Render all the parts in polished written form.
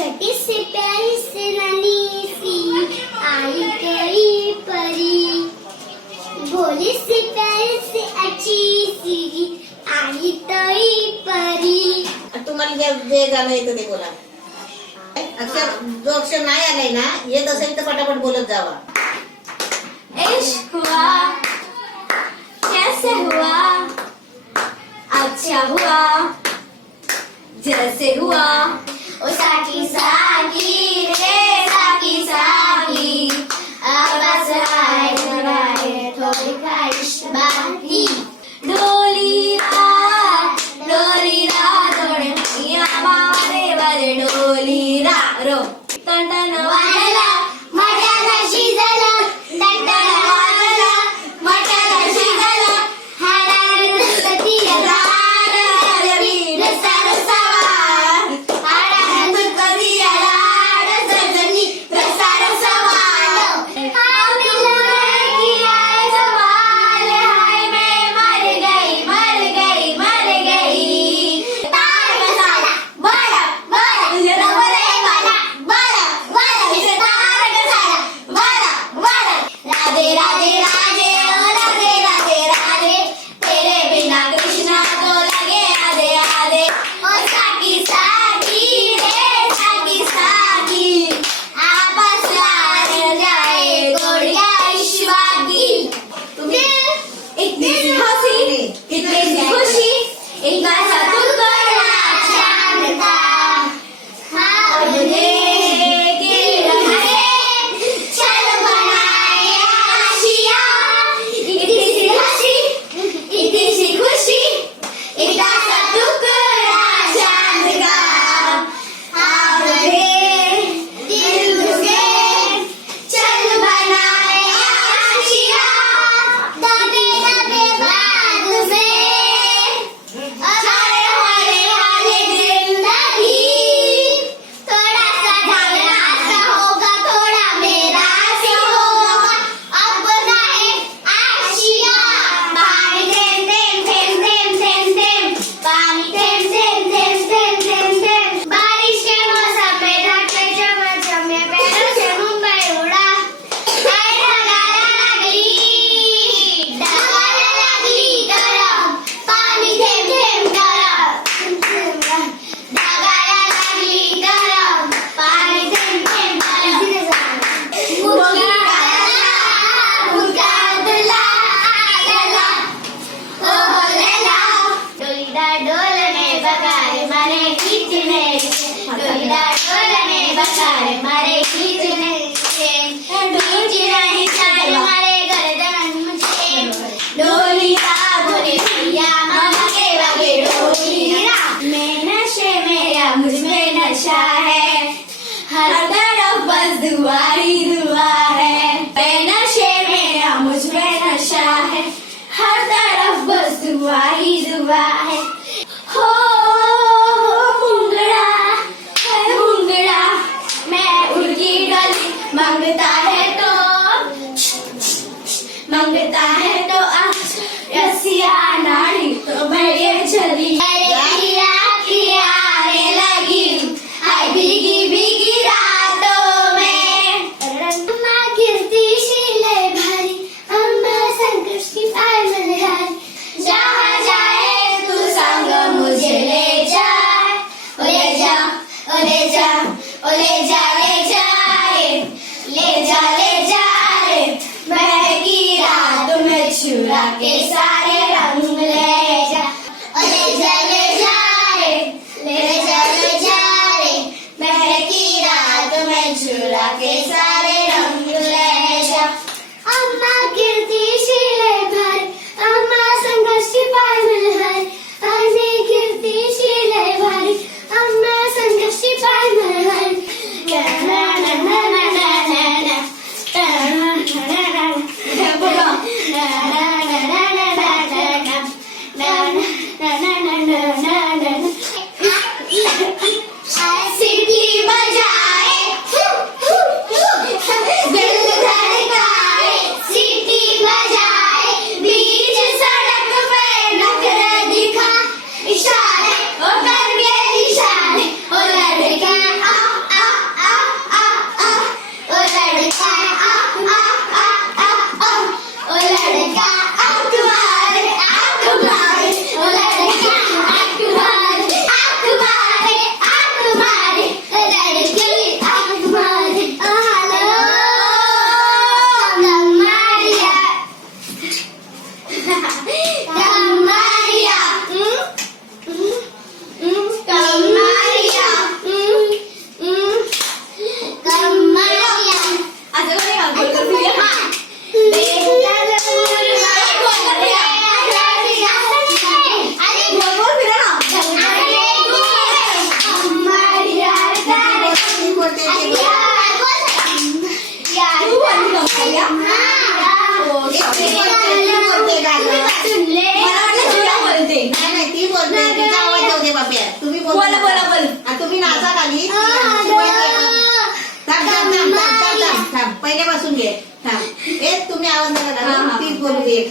छोटी सी प्यारी सी नन्ही सी आई गई परी, भोली सी प्यारी सी अच्छी सी आई गई परी. तुम्हाला जे गाणं येतं ते बोला. अक्षर जो अक्षर नाही आलाय ना येत असेल तर पटापट बोलत जावा. इश्क हुआ कैसे हुआ, अच्छा हुआ जैसे हुआ. ओ साकी साकी रे साकी साकी, आवाज आए बनाए थोड़ी ख्वाहिश बाकी. डोलीरा थोडे मैया मारे वाले डोलीरा रो टन वाजला मटाला शिजला, टन वाजला मटाला शिजला, हाडाने रस्ती राड रसार सवार, हाडाने कधी राड सजनी रसार सवार. हमने किया सवाल हाय मैं मर गई मर गई मर गई. तार कसाला बड़ा बड़ा रवले वाला बड़ा बड़ा इसे तार कसाला बड़ा बड़ा. राधे राधे राधे ओ राधे राधे राधे, तेरे बिना कृष्णा तो लगे आधे आधे. ओ साकी साकी रे साकी साकी, आपस लाने जाए गोड़िया ईश्वाकी. इतनी सी हंसी इतनी सी खुशी, इतना सा तुलगड़ा चांद का. हाँ के रहे चल बनाए आशिया. इतनी सी हंसी इतनी सी खुशी, इतना सा टुकड़ा चांद का. हाँ दिल तुझे चल बनाए आशिया. दबे दबे बाद में हरे हरे हरे जिंदगी, थोड़ा सा ढलना सा होगा थोड़ा मेरा सा होगा. अब बनाए आशिया. पानी थेम थेम थेम थेम थेम थेम, पानी थेम थेम थेम थेम थेम थेम. बारिश के मौसम पे धरते चमचम में पैरों से मुंबई उड़ा. ढगाला लागली गरम, पानी थेम थेम गरम. ढगाला लागली गरम, पानी थेम थेम गरम. मुलगा दुला आला ओ लेला. डोलीदार डोलने बगारे मारे खींचने से, डोलीदार डोलने बगारे मारे खींचने से, खींच रही चाल मारे गर्दन मुझे. डोलीरा बोले भैया मामा के बागे डोलीरा. मैं नशे में या मुझ में नशा है, हर तरफ बस दुआ ही दुआ है. मैं नशे में या मुझ में नशा है, हर तरफ बस दुआ ही दुआ है. हो मुंगड़ा है मुंगड़ा, मैं उड़गी डोली मांगता है तो रसिया नाड़ी तो मैं ये चली. आने लगी हाय भीगी भीगी रातों में. अम्मा गिरती शीले भरी, अम्मा संकट की पाय मलहारी. जहाँ जाए तू संग मुझे ले जाए, ओ ले जा ओ ले जा ओ ले जा ले जा रे, ले जा ले जा रे. बहकी रात में चुरा के सारे रंग ले जा, ओ ले जा रे, ले जा रे. बहकी रात में चुरा के सारे रंग ले जा. अम्मा गिरती शीले भर, अम्मा संघर्ष की पाय मलहारी. अम्मा गिरती शीले भरी, अम्मा संघर्ष की पाय मलहारी. ना ना ना ना ना ना ना ना ना ना ना बोलो. ना ना ना ना ना ना ना ना ना ना ना ना ना. सीटी बजाए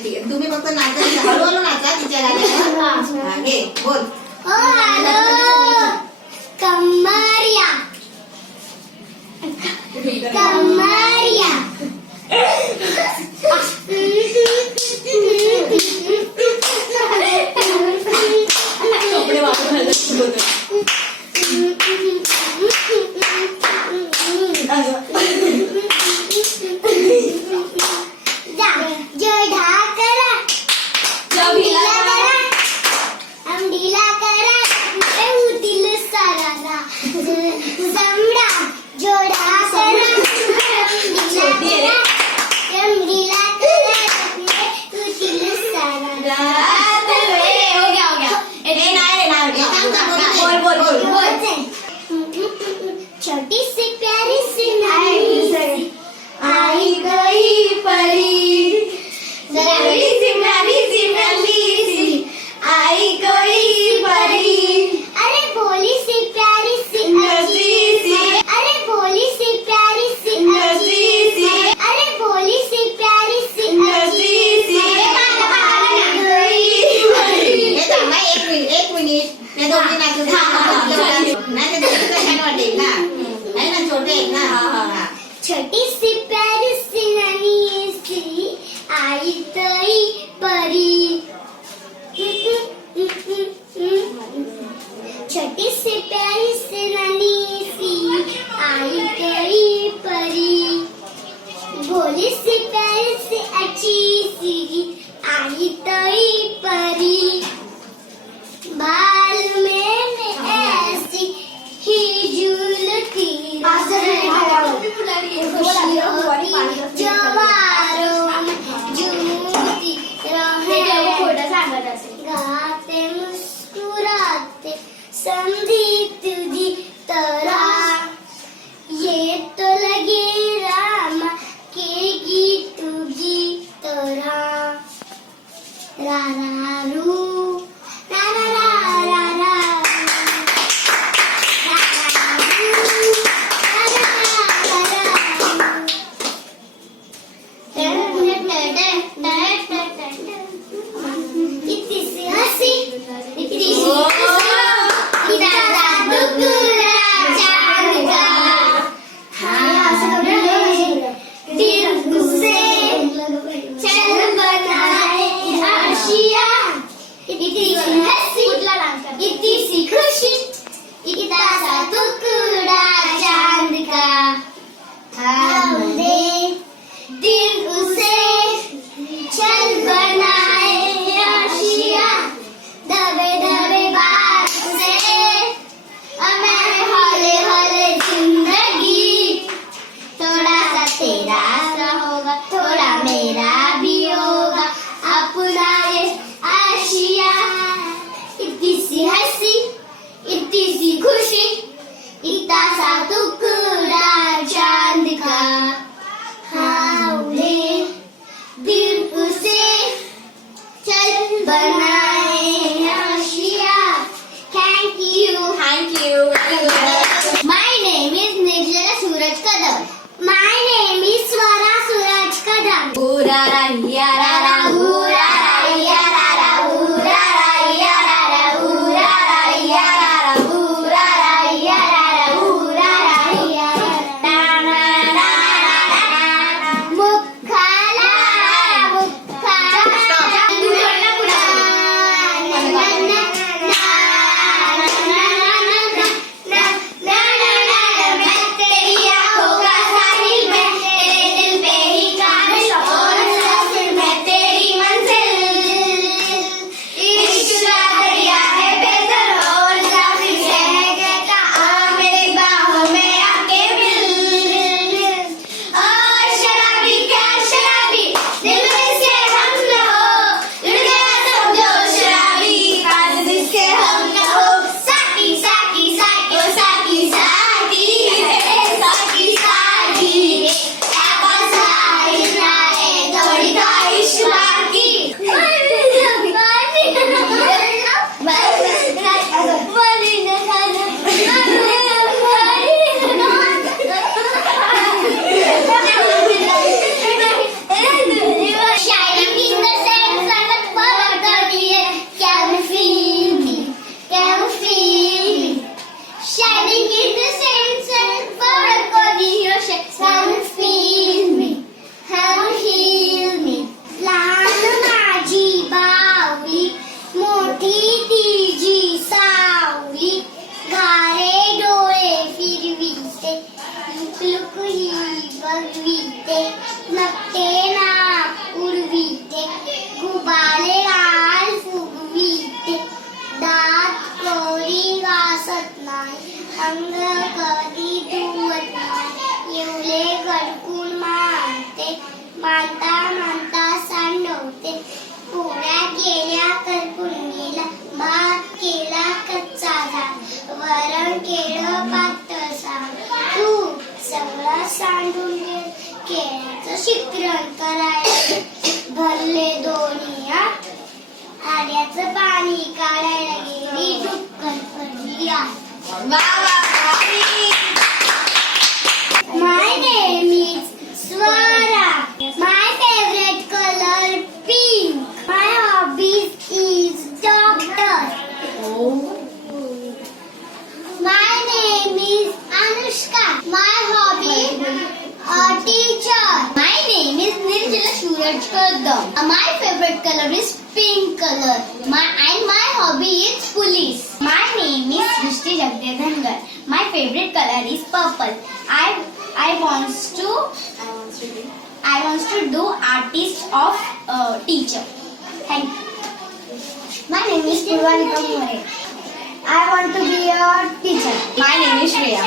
ठीक आहे तुम्ही फक्त नाचायचं हळूहळू नाचा तिच्या गाण्यावर हा, घे बोल ओ आलो कमरिया कमरिया कपडे वापरून घालतात सोबत. जो ढाकरा जबीला करा अंडीला करा उतील सारा समडा जो ढाकरा छोटी आहे रे. अंडीला करा उतील सारा हो गया ए नाही रे नाही बोल बोल बोल छोटी सी प्यारी सी नानी आई गई परी प्यारी सी प्यारी सी नन्ही सी आई कोई परी. अरे भोली सी प्यारी सी नजी सी. अरे भोली सी प्यारी सी नजी सी. अरे भोली सी प्यारी सी नजी सी. आई गई परी. हे थांबा एक मिनिट त्या दोघी नाचू दे. नाही ते दोघी तर छान वाटेल ना आहे ना छोटे आहेत ना हा. छोटी सी प्यारी सी नानी सी आई गई परी. छोटी सी प्यारी सी नानी सी आई गई परी. भोली सी प्यारी सी अच्छी सी आई गई परी. बाल में ऐसी ही झूलती जवारों में झूमती रहे गाते मुस्कुराते समझी तुझी तरह ये तो लगे राम के गीत तुझी तरह रा रा रू रा रा रा रा रा इतनी सी हंसी इतनी सी हंसी दादा टुकड़ा चांद का हाँ दिल से चल बनाए आशिया इतनी सी हंसी इतनी सी खुशी इतना सा टुकड़ा चांद का हमने दिल उसे चल बनाए आशिया दबे दबे बात से मैं हौले हौले जिंदगी थोड़ा सा तेरा सा होगा थोड़ा मेरा भी होगा अपना ये आशिया इतनी सी हंसी इतनी सी खुशी इतना सा टुकड़ा चांद का हमने दिल उसे चल बनाए आशिया. Thank you. Thank you. Very good. My name is Nijla Suraj Kadam. My name is Swara Suraj Kadam. Ura ra ya ra ra. Ura ra ya ra ra. Ura ra ya ra ra. Ura ra ya ra ra. Ura ra ya ra ra. Ura ra ya ra ra. Na na na na na. मुखाला मुखाला तू बोलना पुढे. मैं तेरी आँखों का साहिल, मैं तेरे दिल पे ही काबिल और सासिल, मैं innocence for a body ocean. Come feel me, come heal me. लहान माझी बावली, मोठी तिची सावली, घारे डोळे फिरविते, लुक ही बघविते, नकटे नाक उडविते, गुबाळे लाल फुगविते, दात कधी घासत नाही, अंग कधी धुवत नाही, येवले गडकून मानते, मानता मानता सांडवते, पोळ्या केल्या करपुंडीला, भात केला कच्चा झाला, वरण केलं पातळ सार, तूप सगळं सांडून केळ्याचं शिकरण करायला, भरले दोन्ही हात, आड्याचं पाणी काढायला गेली, डुक्कर पडली आहे. My name is Swara. My favorite color pink. My hobbies is doctor. My name is Anushka. My hobby teacher. My name is Nirjala Suraj Kadam. My favorite color is pink color. My hobby is police. My name is Srishti Jagdedhangar. My favorite color is purple. I wants to do artist of teacher. Thank you. My name is Purvalika More. I want to be a teacher. My name is Shreya.